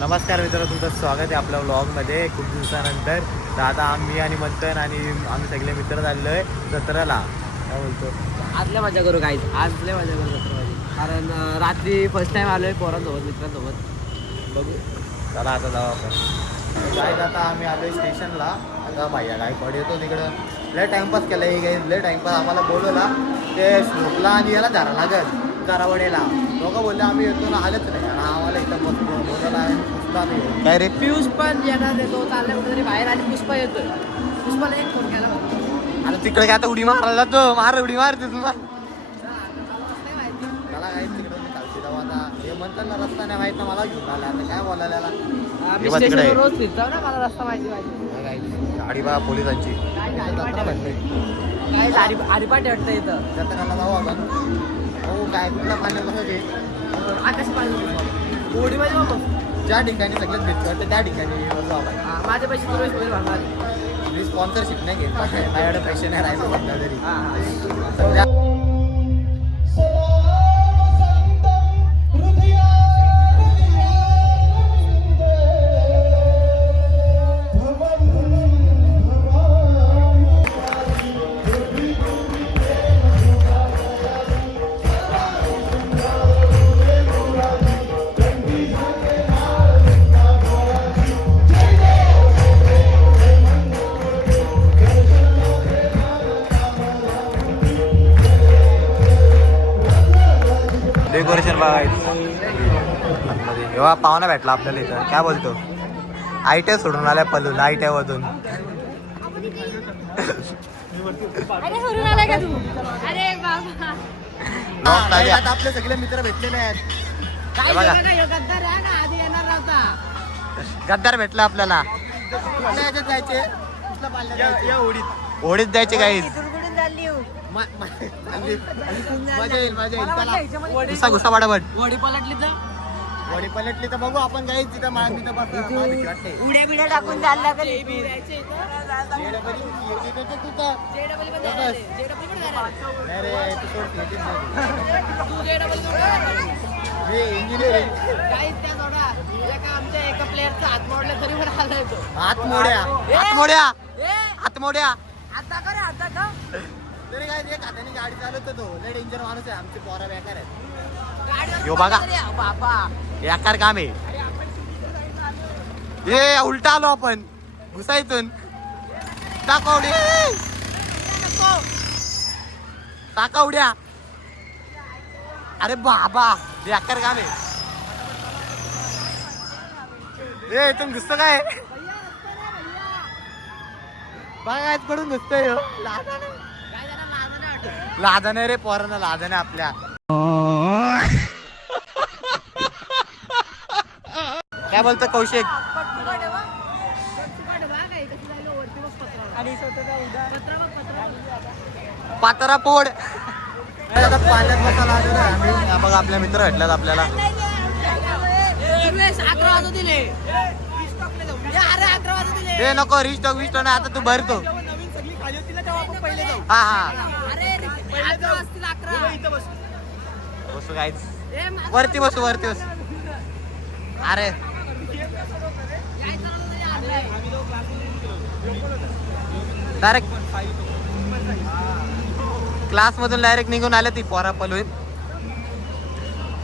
नमस्कार मित्रांनो, तुमचं स्वागत आहे आपल्या व्लॉगमध्ये. खूप दिवसानंतर तर आता आम्ही आणि मंथन आणि आम्ही सगळे मित्र चाललो आहे जत्रेला. काय बोलतो आजल्या मजा करू काहीच आजले मजा करू जत्रेमध्ये, कारण रात्री फर्स्ट टाइम आलोय पोरांसोबत मित्रांसोबत. बघू चला आता जाऊ आपण. काय आता आम्ही आलोय स्टेशनला. आता भैया काय पड येतो तिकडं. लय टाइमपास केला ही काही लय टाइमपास. आम्हाला बोलवला ते श्लोकला आणि याला धरा लागल करावडेला. लोक बोलले आम्ही येतो ना, आलेच नाही. आणि आम्हाला इथं बोलवला आहे पुष्पा नाही. काय रे पियुष पण येणार येतो चाललाय कुठेतरी बाहेर आणि पुष्पा येतोय. पुष्पाला एक फोन केला आता तिकडे काय आता उडी मारायला जातो. मार उडी मारते तुला. मला काही तिकडे मी खालची जाऊ आता. हे म्हणतात ना रस्ता नाही माहित ना, मला घेऊन आला. आता काय बोलायला याला. मी स्टेशनवर रोज फिरतो ना, मला रस्ता माहिती गाडी बघा पोलिसांची. काय हरिपाठ वाटतं इथं जत्राला जाऊ आपण. हो काय कुठल्या पाण्यात बसायचे. आकाश पाहिजे गोडीमध्ये बाबा ज्या ठिकाणी सगळ्यात भेटतं वाटतं त्या ठिकाणी जाऊ आपण. माझे पैसे तुला वेळ भरणार. मी स्पॉन्सरशिप नाही घेत. माझ्याकडे पैसे नाही राहिले सध्या तरी. हां सध्या डेकोरेशन बघायचं. जेव्हा पाहुणा भेटला आपल्याला इथं. काय बोलतो आयट्या सोडून आल्या पलून आयट्यामधून. आता आपले सगळे मित्र भेटलेले आहेत. गद्दार भेटला आपल्याला. जायचे होडीत जायचे काही. मजा येईल मजा येईल. घुसा घुसा वाटावट. वडी पलटली तर वडी पलटली तर बघू आपण काही तिथं माग उड्या बिड्या टाकून चालला तर इंजिनिअरिंग आमच्या एका प्लेअरचा हात मोडला तरी पण आलाय तो. हातमोड्या हातमोड्या हातमोड्या. आता का रे आता का तरी काय एक हाताने गाडी चालवतो तो. लय डेंजर माणूस आहे. आमचे पोरा बेकार आहेत. यो बघा. बाबा बेकार काम आहे. ए उलटा आलो आपण घुसायतून. टाका उड्या टाका उड्या. अरे बाबा बेकार काम आहे. ए इथून घुसतो काय बघा पडून घुसतोय. लाजन रे पोरांना लाजन आपल्या. काय बोलतो कौशिक. पातरा पोड. आता पाण्यात बसायला आलेलो आहे आम्ही. बघा आपल्या मित्र भेटल्यात आपल्याला. 11 वाजू दिले. हे नको रिस्टॉक विस्टॉक नाही. आता तू भरतो. हा हा बसू काहीच वरती बसू वरती बसू. अरे डायरेक्ट क्लास मधून डायरेक्ट निघून आले ती पोरा पलून.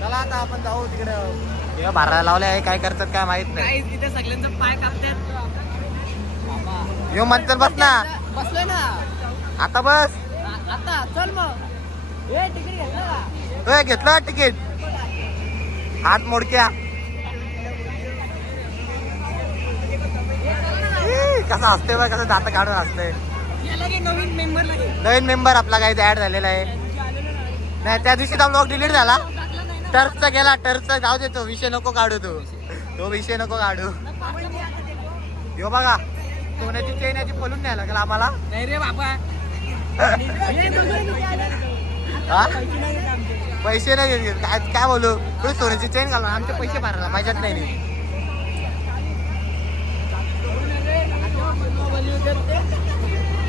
चला आता आपण जाऊ तिकडे. भरायला लावले आहे. काय करतात काय माहित नाही. तिथे सगळ्यांचा पाय कापतात. यो म्हणतात बस ना. बसलोय ना आता बस. आता चल मग. तिकीट घेतलं का? घेतलं तिकीट. हात मोडक्या. कसं असते बघ कसं दात काढून असते. नवीन मेंबर आपला काही ऍड झालेला आहे. नाही त्या दिवशी तो ब्लॉग डिलीट झाला. टर्फचा गेला. टर्फचा जाऊ दे. तो विषय नको काढू. तो विषय नको काढू. यो बघा सोन्याची चेन याची पलून न्यायला लागला आम्हाला. नाही रे बाबा पैसे नाही काय बोलू. तुला सोन्याची चेन घालून आमचे पैसे भरायला माझ्यात नाही.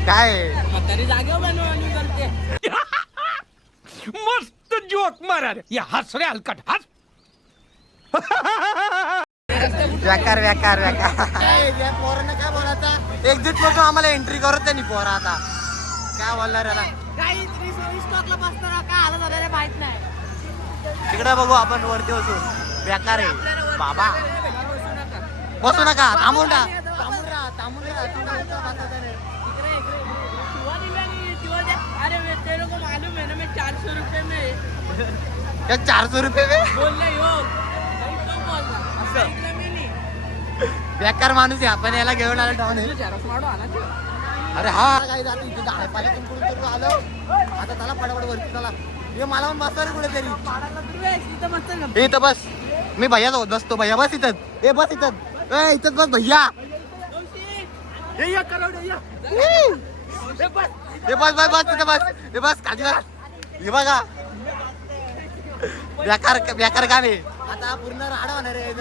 काय मस्त जोक मारा रे. या हस रे हलकट हस. व्याकार व्याकार व्याकार या पोरांना काय बोलायचा एक्झिट फोटो आम्हाला एंट्री करत नाही पोरा आता काय बोलणार याला तिकडे बघू आपण वरती बसू बेकार आहे बाबा बसू नका थांबून अरे तेरे को मालूम है ना मैं 400 रुपये में 400 रुपये में बोल रही हो तो बोल बेकार माणूस आहे आपण याला घेऊन आलो डाऊन अरे हा काय जातो इथे पाण्यातून कुठून आलो आता त्याला पटापट वरती चला हे मला पण बसतो रे कुठेतरी इथं बस मी भैया सोबत बसतो भैया बस इथं ए बस इथं ए इथंच बस भैया हे बस बस बस तिथं बस हे बस खाली बस हे बघा बेकार बेकार काम आहे आता पूर्ण राडा होणार आहे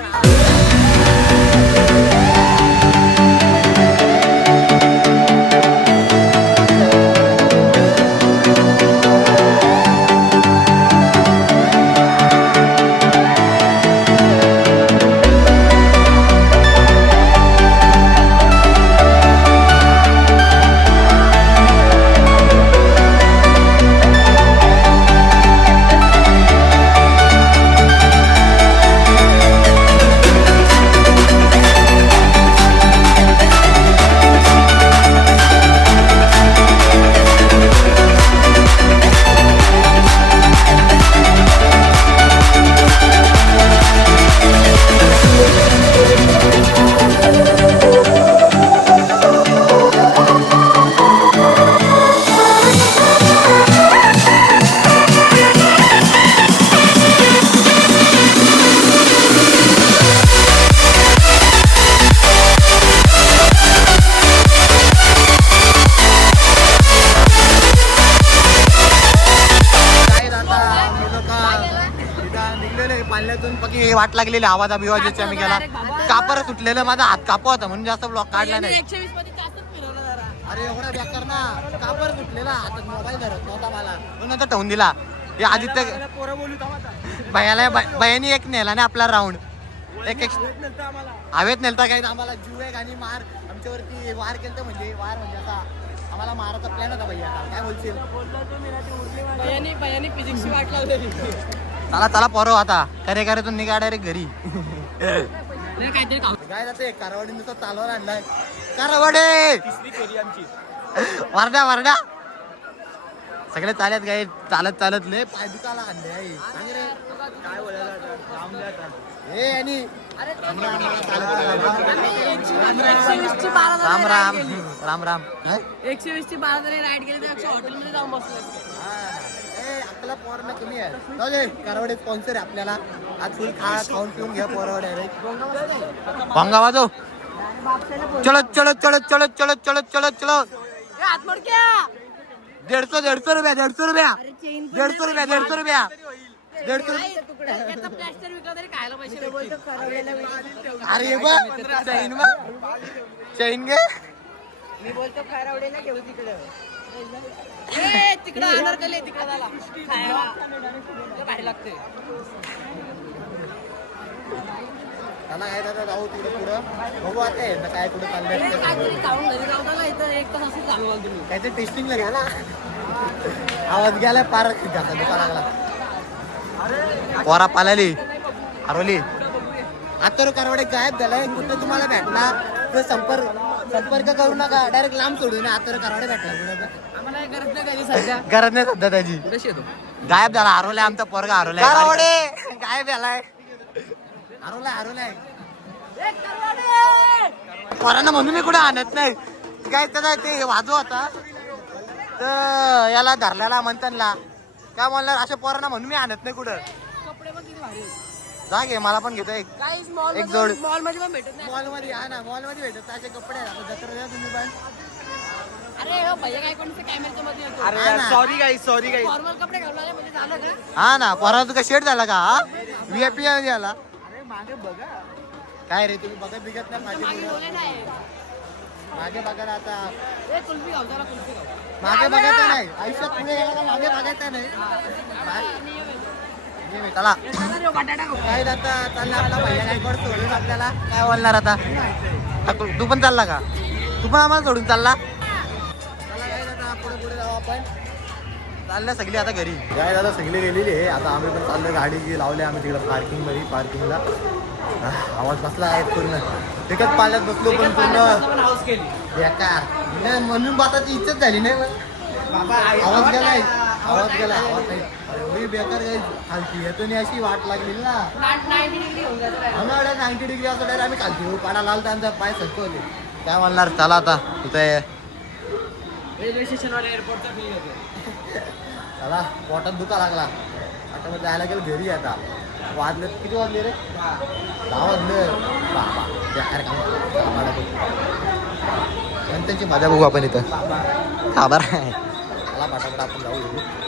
पाल्यातून पकी वाट लागलेली आवाजा बिवाजाची आम्ही गेला कापर सुटलेलं माझा हात कापा होता म्हणून जास्त ब्लॉक काढला नाही 120 मध्ये जास्तच फिरवलं जरा अरे एवढा बेकार ना कापर सुटलेला हातात मोबाईल धरत नव्हता मला म्हणून नंतर ठेवून दिला हे आदित्य भैयाला भैयानी एक नेला ना आपला राऊंड एक हवेत नेलता काय आम्हाला जीव एक आणि मार आमच्यावरती वार केलं म्हणजे आता आम्हाला मारायचा प्लॅन होता भैया काय बोलशील भैयानी फिजिक्सची वाट लावलेली चला चला पोरव आता करे करे तू निघा डायरेक्ट घरी काहीतरी काय जाते कारवाडी नुसतं चालवर आणलाय कारवाडे वारड्या वारड्या सगळे चालत काय चालत चालत लय पाय दुखाला आणले काय बोलायला हे आणि राम राम राम राम 120 ची 12 जरी राईड केली तर हॉटेलमध्ये जाऊन बसलो आपल्याला पोरांना कमी आहे जाऊ दे कारवाडे स्पॉन्सर आहे आपल्याला आज फुल खाऊन पिऊन घ्या पोरावर डायरेक्ट भंगा वाजव चलत चलत चलत चलत चलत चलत चलत चलो 150 रुपया 150 रुपया 150 रुपया 150 रुपया 150 अरे बा चैन घे मी बोलतो खारावडेला घेऊ तिकडं तिकडं अनारकली तिकडं झाला खायला भारी लागते त्याला काय दादा जाऊ तिकडे पुढं बघू आता आहे ना काय कुठे चाललंय काहीतरी खाऊन घरी जाऊ त्याला इथं एक तास असं चालू तुम्ही काहीतरी टेस्टिंगला घ्या ना आवाज गेलाय पार जाता दुखा लागला पोरा पालाली हरवली आता कारवाडे गायब झालाय कुठे तुम्हाला भेटला तर संपर्क करू नका डायरेक्ट लांब सोडू ना आता कारवाडे भेटला आम्हाला गरज नाही काही सध्या गरज नाही सध्या त्याची कशी येतो गायब झाला हरवलाय आमचा पोरगा हरवलाय कारवाडे गायब झालाय हरवलाय पोरांना म्हणून मी कुठे आणत नाही काय त्याचा ते वाजव होता तर याला धरल्याला म्हणताना काय म्हणणार अशा पोरांना म्हणून मी आणत नाही कुठं कपडे पण किती भारी जा घे मला पण घेतो एक जोड मॉल मध्ये पण भेटत नाही मॉल मध्ये हा ना मॉल मध्ये भेटत असे कपडे जत्रा द्या तुम्ही पण अरे हो भैया काय कोणतं कॅमेऱ्याच्या मध्ये येतो अरे सॉरी गाईस फॉर्मल कपडे घालून आले म्हणजे झालं का हा ना पोरा तुका शेट झाला का व्हीआयपी आला अरे मागे बघा काय रे तुम्ही बघत बिगत नाही मागे माझे बोले नाही मागे बघा ना आता ए कुल्फी खाऊ जरा कुल्फी खाऊ मागे बघायचं नाही आयुष्यात पुढे गेला का मागे बघायचं नाही चला काय आता चालला आपला भैया गायकवाड सोडून आपल्याला काय बोलणार आता तू पण चालला का तू पण आम्हाला सोडून चालला चला काय आता पुढे पुढे जाऊ आपण चालल्या सगळी आता घरी काय दादा सगळी गेलेली आहे आता आम्ही पण चाललो गाडी जी लावली आम्ही तिकडं पार्किंगला आवाज बसला आहे पूर्ण तिकट पाण्यात बसलो पण पूर्ण बेकार नाही म्हणून बाताची इच्छाच झाली नाही मग आवाज गेलाय आवाज नाही एवढी बेकार काही खालती येतो अशी वाट लागली ना आम्हाला 90 डिग्री असं डायरेक्ट आम्ही खालती पाडा लावला आमचा पाय सरकवले काय म्हणणार चला आता तिथे रेल्वे स्टेशनवर एअरपोर्टचा फील होतो चला पोटात दुखा लागला आता मग जायला गेलं घरी आता वाजले किती वाजले रे 10 वाजले बाबा बेकार त्यांची मजा बघू आपण इथं हा बरं चला पटापट आपण जाऊ